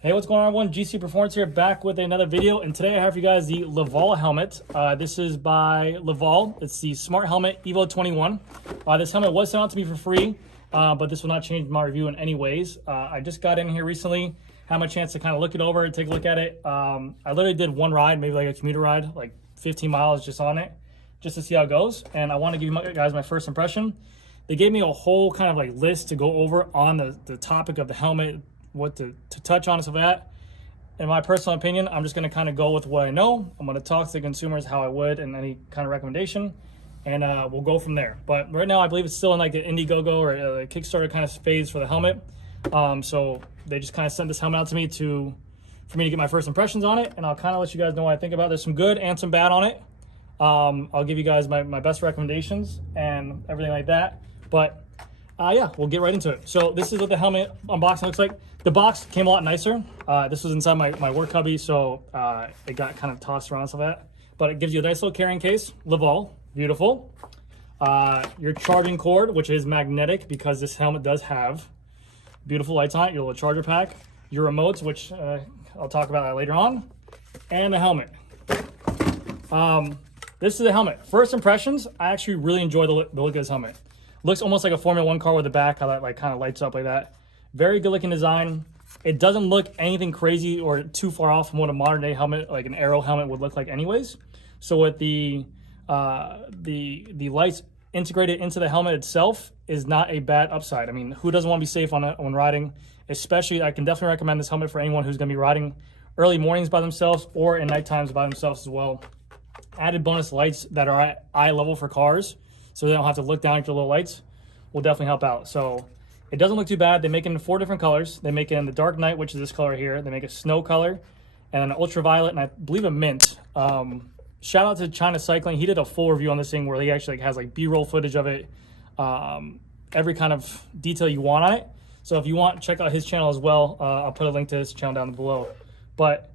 Hey, what's going on, everyone? GC Performance here, back with another video, and today I have for you guys the Livall helmet. This is by Livall. It's the Smart Helmet EVO21. This helmet was sent out to me for free, but this will not change my review in any ways. I just got in here recently, had my chance to kind of look it over and take a look at it. I literally did one ride, maybe like a commuter ride, like 15 miles just on it, just to see how it goes. And I want to give you guys my first impression. They gave me a whole kind of like list to go over on the topic of the helmet, what to touch on and stuff like that. In my personal opinion, I'm just going to kind of go with what I know. I'm going to talk to the consumers how I would and any kind of recommendation, and we'll go from there. But right now I believe it's still in like the Indiegogo or a Kickstarter kind of phase for the helmet. So they just kind of sent this helmet out to me for me to get my first impressions on it, and I'll kind of let you guys know what I think about it. There's some good and some bad on it. I'll give you guys my best recommendations and everything like that. But yeah, we'll get right into it. So this is what the helmet unboxing looks like. The box came a lot nicer. This was inside my work cubby, so it got kind of tossed around and stuff like that. But it gives you a nice little carrying case. Livall, beautiful. Your charging cord, which is magnetic because this helmet does have beautiful lights on it. Your little charger pack. Your remotes, which I'll talk about that later on. And the helmet. This is the helmet. First impressions, I actually really enjoy the look of this helmet. Looks almost like a Formula 1 car with the back, how that like kind of lights up like that. Very good looking design. It doesn't look anything crazy or too far off from what a modern day helmet, like an aero helmet, would look like anyways. So with the lights integrated into the helmet itself is not a bad upside. I mean, who doesn't want to be safe when riding? Especially, I can definitely recommend this helmet for anyone who's going to be riding early mornings by themselves or in night times by themselves as well. Added bonus lights that are at eye level for cars, so they don't have to look down at your little lights, will definitely help out. So it doesn't look too bad. They make it in 4 different colors. They make it in the dark night, which is this color here. They make a snow color and an ultraviolet, and I believe a mint. Shout out to China Cycling. He did a full review on this thing where he actually has like B-roll footage of it, every kind of detail you want on it. So if you want, check out his channel as well. I'll put a link to his channel down below. But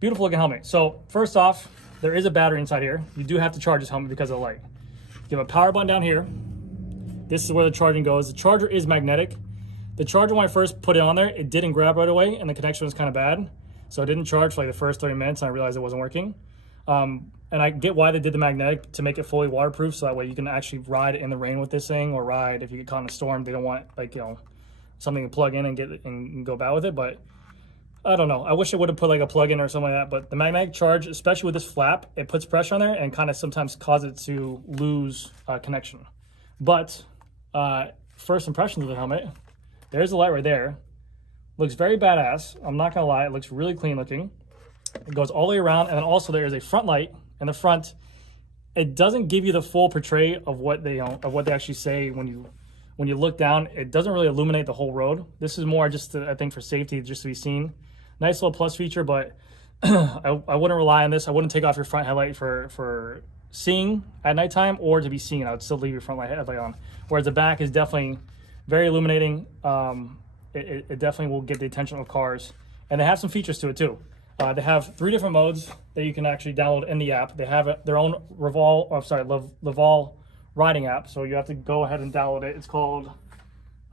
beautiful looking helmet. So first off, there is a battery inside here. You do have to charge this helmet because of the light. You have a power button down here. This is where the charging goes. The charger is magnetic. The charger, when I first put it on there, it didn't grab right away, and the connection was kind of bad. So it didn't charge for like the first 30 minutes, and I realized it wasn't working. And I get why they did the magnetic, to make it fully waterproof, so that way you can actually ride in the rain with this thing, or ride if you get caught in a storm. They don't want, like, you know, something to plug in and go bad with it. But I don't know. I wish it would have put like a plug-in or something like that. But the magnetic charge, especially with this flap, it puts pressure on there and kind of sometimes causes it to lose connection. But first impressions of the helmet, there's the light right there. Looks very badass. I'm not gonna lie, it looks really clean looking. It goes all the way around, and then also there is a front light in the front. It doesn't give you the full portray of what they actually say when you look down. It doesn't really illuminate the whole road. This is more just I think for safety, just to be seen. Nice little plus feature, but I wouldn't rely on this. I wouldn't take off your front headlight for seeing at nighttime, or to be seen. I would still leave your front headlight on. Whereas the back is definitely very illuminating. It definitely will get the attention of cars. And they have some features to it too. They have 3 different modes that you can actually download in the app. They have their own Livall riding app. So you have to go ahead and download it. It's called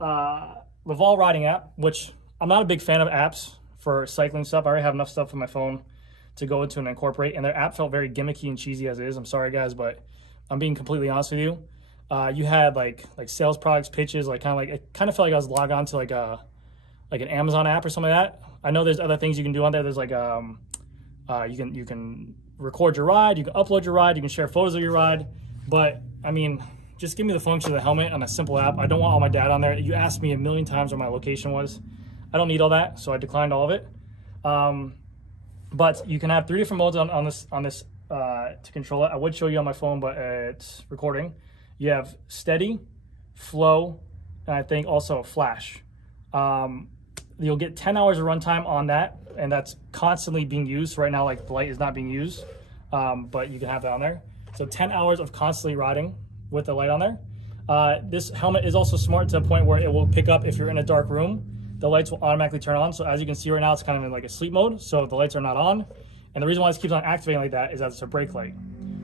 Livall Riding App, which I'm not a big fan of apps for cycling stuff. I already have enough stuff on my phone to go into and incorporate, and their app felt very gimmicky and cheesy as it is. I'm sorry guys, but I'm being completely honest with you. You had like sales products pitches, like it kind of felt like I was logged on to like an Amazon app or something like that. I know there's other things you can do on there. There's like you can record your ride, you can upload your ride, you can share photos of your ride. But I mean, just give me the function of the helmet on a simple app. I don't want all my data on there. You asked me a million times where my location was. I don't need all that, so I declined all of it. But you can have 3 different modes on this to control it. I would show you on my phone, but it's recording. You have steady, flow, and I think also flash. You'll get 10 hours of runtime on that, and that's constantly being used. Right now, like the light is not being used, but you can have that on there. So 10 hours of constantly riding with the light on there. This helmet is also smart to a point where it will pick up if you're in a dark room. The lights will automatically turn on. So as you can see right now, it's kind of in like a sleep mode. So the lights are not on. And the reason why this keeps on activating like that is that it's a brake light.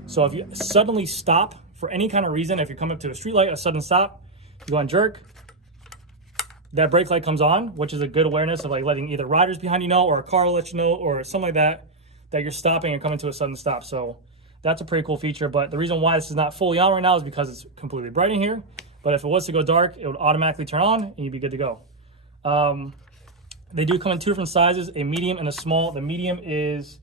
So if you suddenly stop for any kind of reason, if you're coming up to a street light, a sudden stop, you go on jerk, that brake light comes on, which is a good awareness of like letting either riders behind you know, or a car will let you know, or something like that, that you're stopping and coming to a sudden stop. So that's a pretty cool feature. But the reason why this is not fully on right now is because it's completely bright in here. But if it was to go dark, it would automatically turn on and you'd be good to go. They do come in two different sizes, a medium and a small. The medium is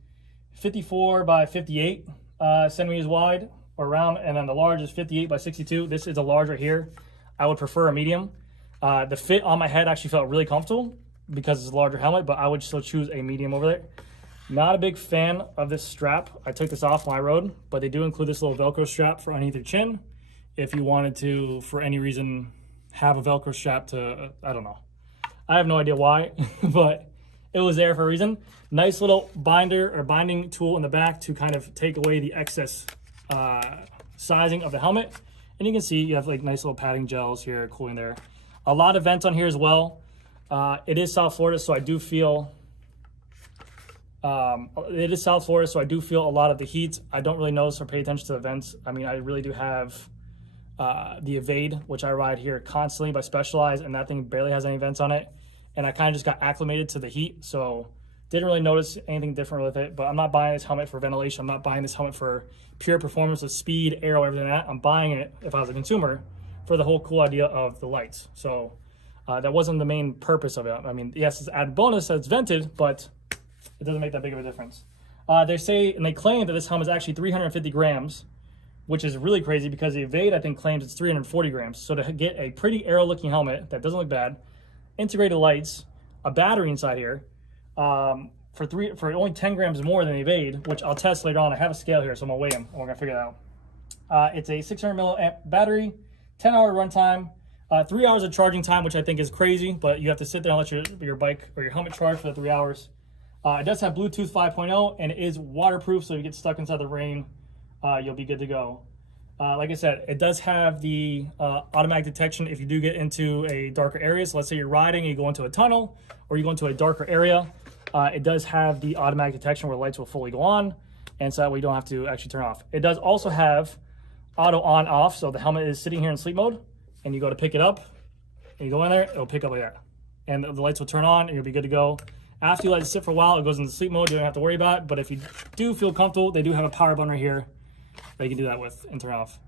54 by 58 centimeters wide or round, and then the large is 58 by 62. This is a large right here. I would prefer a medium. The fit on my head actually felt really comfortable because it's a larger helmet, but I would still choose a medium over there. Not a big fan of this strap. I took this off when I rode, but they do include this little Velcro strap for underneath your chin if you wanted to, for any reason, have a Velcro strap to, I don't know. I have no idea why, but it was there for a reason. Nice little binder or binding tool in the back to kind of take away the excess sizing of the helmet. And you can see you have like nice little padding gels here, cooling there. A lot of vents on here as well. It is South Florida, so I do feel it is South Florida, so I do feel a lot of the heat. I don't really notice or pay attention to the vents. I mean, I really do have the Evade, which I ride here constantly by Specialized, and that thing barely has any vents on it. And I kind of just got acclimated to the heat, so didn't really notice anything different with it. But I'm not buying this helmet for ventilation. I'm not buying this helmet for pure performance with speed, aero, everything like that. I'm buying it, if I was a consumer, for the whole cool idea of the lights. So that wasn't the main purpose of it. I mean, yes, it's an added bonus that it's vented, but it doesn't make that big of a difference. They say, and they claim that this helmet is actually 350 grams, which is really crazy because the Evade, I think, claims it's 340 grams. So to get a pretty aero-looking helmet that doesn't look bad, integrated lights, a battery inside here, for only 10 grams more than the Evade, which I'll test later on. I have a scale here, so I'm gonna weigh them, and we're gonna figure that out. It's a 600 milliamp battery, 10-hour runtime, 3 hours of charging time, which I think is crazy, but you have to sit there and let your bike or your helmet charge for the 3 hours. It does have Bluetooth 5.0, and it is waterproof, so if you get stuck inside the rain, you'll be good to go. Like I said, it does have the automatic detection if you do get into a darker area. So let's say you're riding and you go into a tunnel or you go into a darker area. It does have the automatic detection where lights will fully go on, and so that way you don't have to actually turn off. It does also have auto on off, so the helmet is sitting here in sleep mode, and you go to pick it up, and you go in there, it'll pick up like that. And the lights will turn on, and you'll be good to go. After you let it sit for a while, it goes into sleep mode. You don't have to worry about it, but if you do feel comfortable, they do have a power button right here that you can do that with and turn off.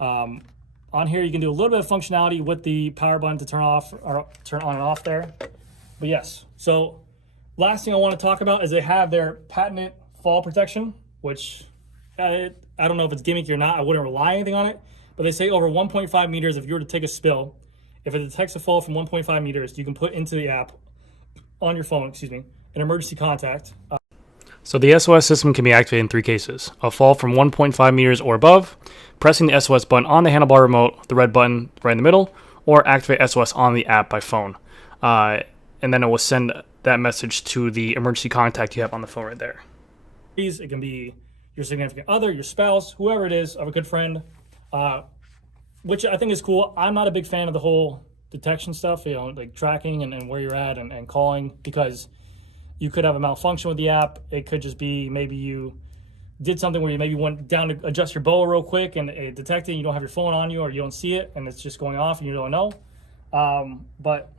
On here, you can do a little bit of functionality with the power button to turn off or turn on and off there. But yes, so last thing I want to talk about is they have their patented fall protection, which I don't know if it's gimmicky or not. I wouldn't rely anything on it, but they say over 1.5 meters, if you were to take a spill, if it detects a fall from 1.5 meters, you can put into the app on your phone, an emergency contact. So the SOS system can be activated in 3 cases: a fall from 1.5 meters or above, pressing the SOS button on the handlebar remote, the red button right in the middle, or activate SOS on the app by phone. And then it will send that message to the emergency contact you have on the phone right there. It can be your significant other, your spouse, whoever it is, of a good friend, which I think is cool. I'm not a big fan of the whole detection stuff, like tracking and where you're at and calling, because you could have a malfunction with the app. It could just be maybe you did something where you maybe went down to adjust your boa real quick and it detected and you don't have your phone on you or you don't see it and it's just going off and you don't know. But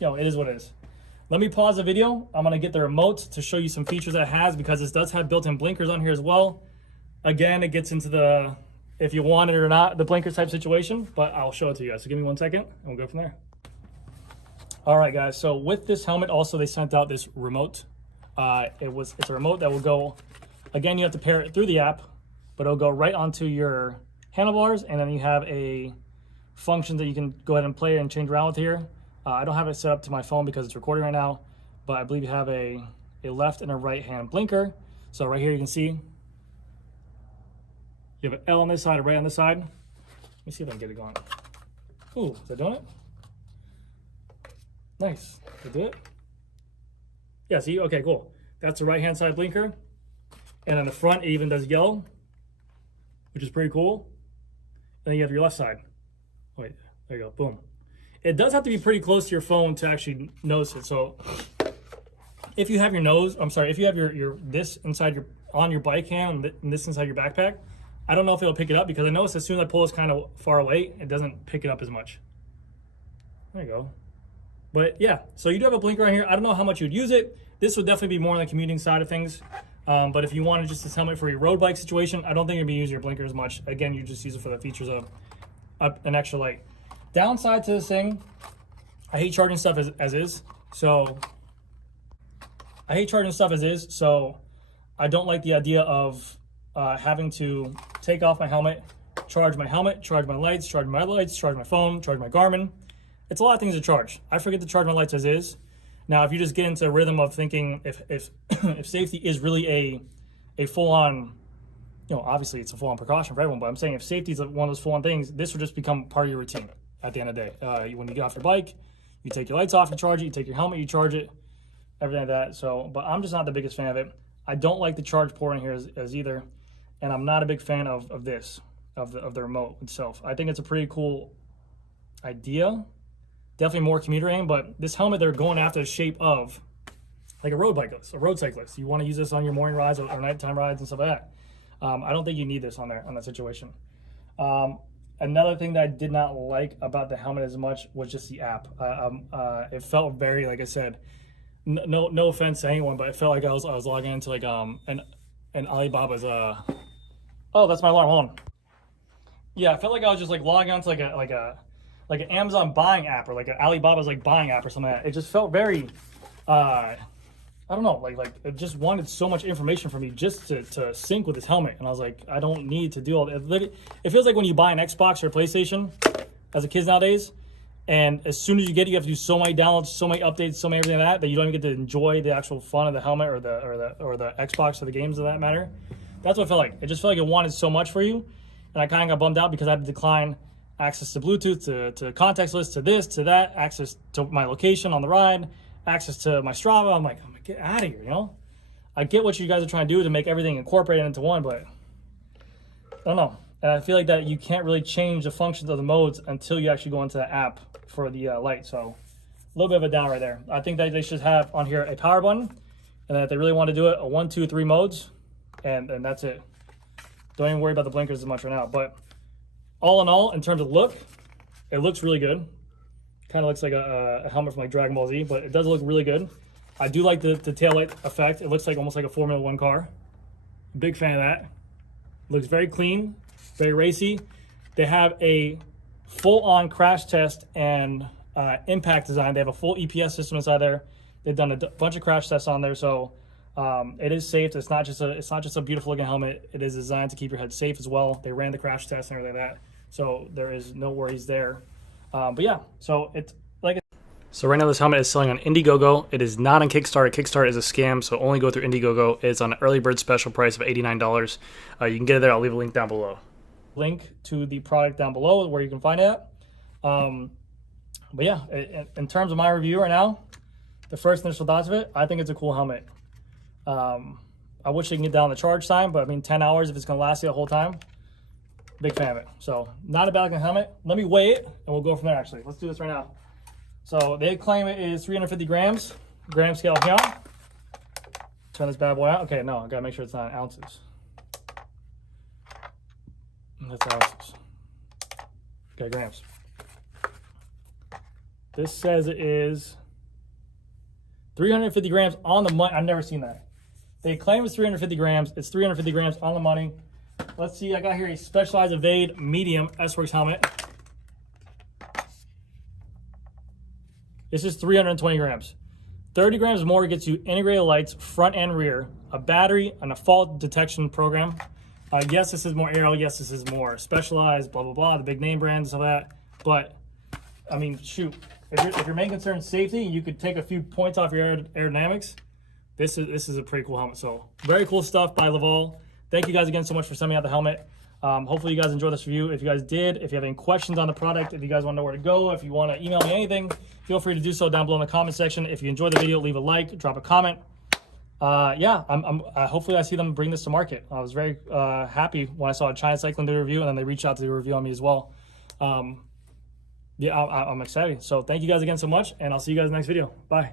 it is what it is. Let me pause the video. I'm gonna get the remote to show you some features that it has, because this does have built-in blinkers on here as well. Again, it gets into the, if you want it or not, the blinker type situation, but I'll show it to you guys. So give me 1 second and we'll go from there. All right, guys, so with this helmet also they sent out this remote. It's a remote that will go, again, you have to pair it through the app, but it'll go right onto your handlebars, and then you have a function that you can go ahead and play and change around with here. I don't have it set up to my phone because it's recording right now, but I believe you have a left and a right hand blinker. So right here you can see you have an L on this side, a right on this side. Let me see if I can get it going. Ooh, is that doing it? Nice. Did it do it? Yeah, see? Okay, cool. That's the right-hand side blinker. And on the front, it even does yellow, which is pretty cool. And then you have your left side. Wait, there you go. Boom. It does have to be pretty close to your phone to actually notice it. So if you have if you have your this inside on your bike hand and this inside your backpack, I don't know if it'll pick it up, because I notice as soon as I pull this kind of far away, it doesn't pick it up as much. There you go. But yeah, so you do have a blinker on here. I don't know how much you'd use it. This would definitely be more on the commuting side of things. But if you wanted just this helmet for your road bike situation, I don't think you'd be using your blinker as much. Again, you just use it for the features of an extra light. Downside to this thing, I hate charging stuff as is. So I don't like the idea of having to take off my helmet, charge my lights, charge my phone, charge my Garmin. It's a lot of things to charge. I forget to charge my lights as is. Now, if you just get into a rhythm of thinking if if safety is really a full-on, obviously it's a full-on precaution for everyone, but I'm saying if safety is one of those full-on things, this would just become part of your routine at the end of the day. When you get off your bike, you take your lights off, you charge it, you take your helmet, you charge it, everything like that. So, but I'm just not the biggest fan of it. I don't like the charge port in here as either, and I'm not a big fan of the remote itself. I think it's a pretty cool idea. Definitely more commuter aim, but this helmet, they're going after the shape of like a road bicyclist, a road cyclist. You want to use this on your morning rides or nighttime rides and stuff like that. I don't think you need this on that situation. Another thing that I did not like about the helmet as much was just the app. It felt very, like I said, no offense to anyone, but it felt like I was logging into like an Alibaba's oh, that's my alarm. Hold on. Yeah, I felt like I was just like logging onto like an Amazon buying app or like an Alibaba's like buying app or something like that. It just felt very I don't know, like it just wanted so much information from me just to sync with this helmet, and I was like, I don't need to do all that. It feels like when you buy an Xbox or a PlayStation as a kid nowadays, and as soon as you get it, you have to do so many downloads, so many updates, so many everything like that you don't even get to enjoy the actual fun of the helmet or the Xbox or the games of that matter. That's what it felt like. It just felt like it wanted so much for you, and I kind of got bummed out because I had to decline access to Bluetooth, to context list, to this, to that, access to my location on the ride, access to my Strava. I'm like, get out of here, I get what you guys are trying to do to make everything incorporated into one, but I don't know. And I feel like that you can't really change the functions of the modes until you actually go into the app for the light. So a little bit of a down right there. I think that they should have on here a power button, and then if they really want to do it, a 1, 2, 3 modes, and that's it. Don't even worry about the blinkers as much right now. But all in all, in terms of look, it looks really good. Kind of looks like a helmet from like Dragon Ball Z, but it does look really good. I do like the tail light effect. It looks like almost like a Formula 1 car. Big fan of that. Looks very clean, very racy. They have a full-on crash test and impact design. They have a full EPS system inside there. They've done a bunch of crash tests on there, so it is safe. It's not just a beautiful looking helmet. It is designed to keep your head safe as well. They ran the crash test and everything like that, so there is no worries there. But yeah, so it's like. So right now this helmet is selling on Indiegogo. It is not on Kickstarter. Kickstarter is a scam, so only go through Indiegogo. It's on an early bird special price of $89. You can get it there. I'll leave a link down below. Link to the product down below where you can find it at. But yeah, in terms of my review right now, the first initial thoughts of it, I think it's a cool helmet. I wish they can get down the charge time, but I mean 10 hours if it's going to last you the whole time. Big fan of it. So not a bad looking helmet. Let me weigh it and we'll go from there actually. Let's do this right now. So they claim it is 350 grams. Gram scale here. Turn this bad boy out. Okay, no, I gotta make sure it's not ounces. That's ounces. Okay, grams. This says it is 350 grams on the money. I've never seen that. They claim it's 350 grams. It's 350 grams on the money. Let's see, I got here a Specialized Evade Medium S-Works helmet. This is 320 grams. 30 grams more gets you integrated lights, front and rear, a battery, and a fault detection program. Yes, this is more aero. Yes, this is more specialized, blah, blah, blah, the big name brands and stuff like that. But, I mean, shoot, if your main concern is safety, you could take a few points off your aerodynamics. This is a pretty cool helmet. So, very cool stuff by Livall. Thank you guys again so much for sending me out the helmet. Hopefully you guys enjoyed this review. If you guys did, if you have any questions on the product, if you guys want to know where to go, if you want to email me anything, feel free to do so down below in the comment section. If you enjoyed the video, leave a like, drop a comment. Yeah, hopefully I see them bring this to market. I was very happy when I saw China Cycling do a review, and then they reached out to do a review on me as well. Yeah, I'm excited. So thank you guys again so much, and I'll see you guys in the next video. Bye.